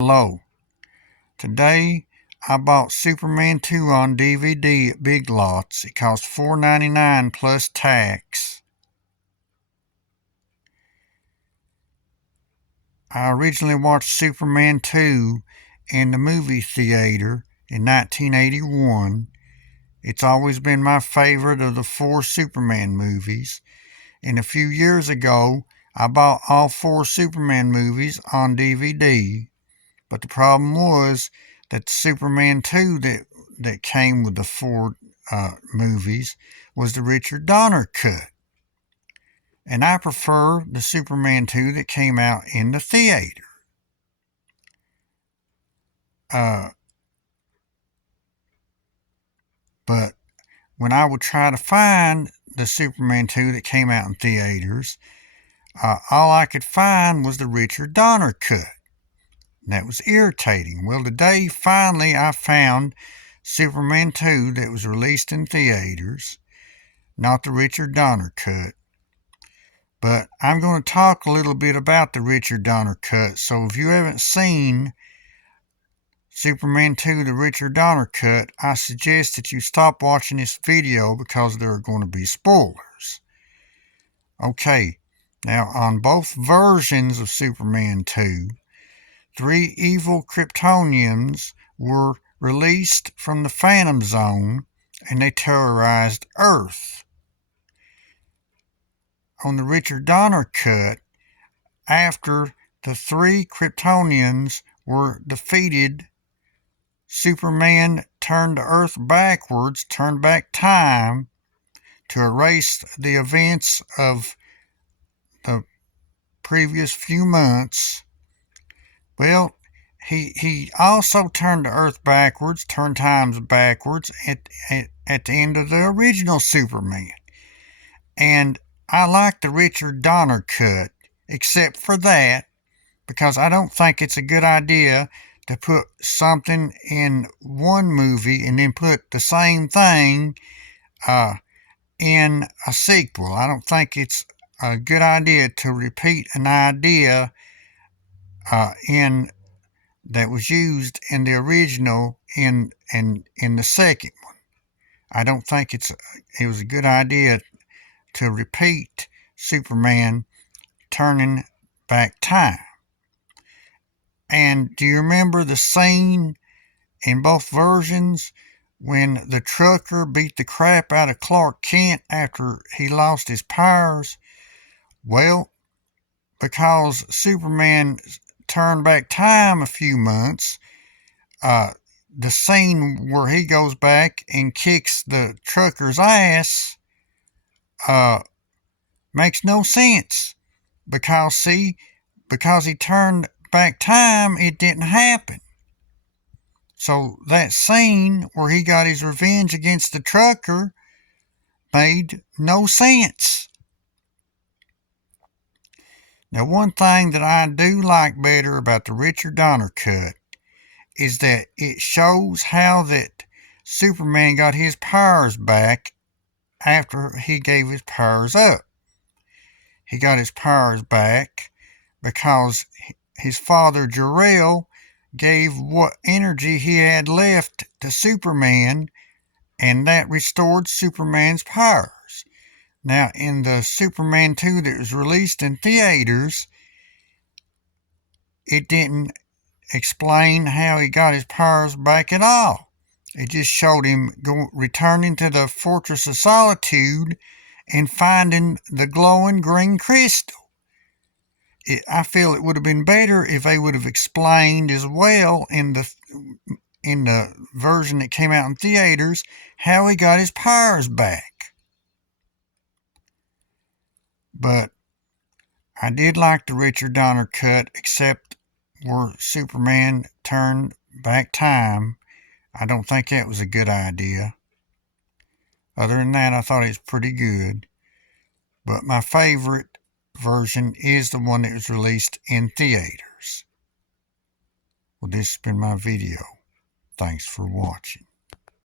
Hello. Today I bought Superman 2 on DVD at Big Lots. It cost $4.99 plus tax. I originally watched Superman 2 in the movie theater in 1981. It's always been my favorite of the 4 Superman movies. And a few years ago, I bought all 4 Superman movies on DVD. But the problem was that the Superman 2 that came with the 4 movies was the Richard Donner cut. And I prefer the Superman 2 that came out in the theater. But when I would try to find the Superman 2 that came out in theaters, all I could find was the Richard Donner cut. And that was irritating. Well, today, finally, I found Superman 2 that was released in theaters, not the Richard Donner cut. But I'm going to talk a little bit about the Richard Donner cut. So if you haven't seen Superman 2, the Richard Donner cut, I suggest that you stop watching this video because there are going to be spoilers. Okay, now on both versions of Superman 2, 3 evil Kryptonians were released from the Phantom Zone and they terrorized Earth. On the Richard Donner cut, after the 3 Kryptonians were defeated, Superman turned the Earth backwards, turned back time to erase the events of the previous few months. Well, he also turned the Earth backwards, turned times backwards at the end of the original Superman. And I like the Richard Donner cut, except for that, because I don't think it's a good idea to put something in one movie and then put the same thing in a sequel. I don't think it's a good idea to repeat an idea that was used in the original in the second one. I don't think it was a good idea to repeat Superman turning back time. And do you remember the scene in both versions when the trucker beat the crap out of Clark Kent after he lost his powers? Well, because Superman turned back time a few months, the scene where he goes back and kicks the trucker's ass makes no sense. Because he turned back time, it didn't happen. So that scene where he got his revenge against the trucker made no sense. Now, one thing that I do like better about the Richard Donner cut is that it shows how that Superman got his powers back after he gave his powers up. He got his powers back because his father Jor-El gave what energy he had left to Superman, and that restored Superman's powers. Now, in the Superman 2 that was released in theaters, it didn't explain how he got his powers back at all. It just showed him returning to the Fortress of Solitude and finding the glowing green crystal. I feel it would have been better if they would have explained as well in the version that came out in theaters how he got his powers back. But I did like the Richard Donner cut, except where Superman turned back time. I don't think that was a good idea. Other than that, I thought it was pretty good. But my favorite version is the one that was released in theaters. Well, this has been my video. Thanks for watching.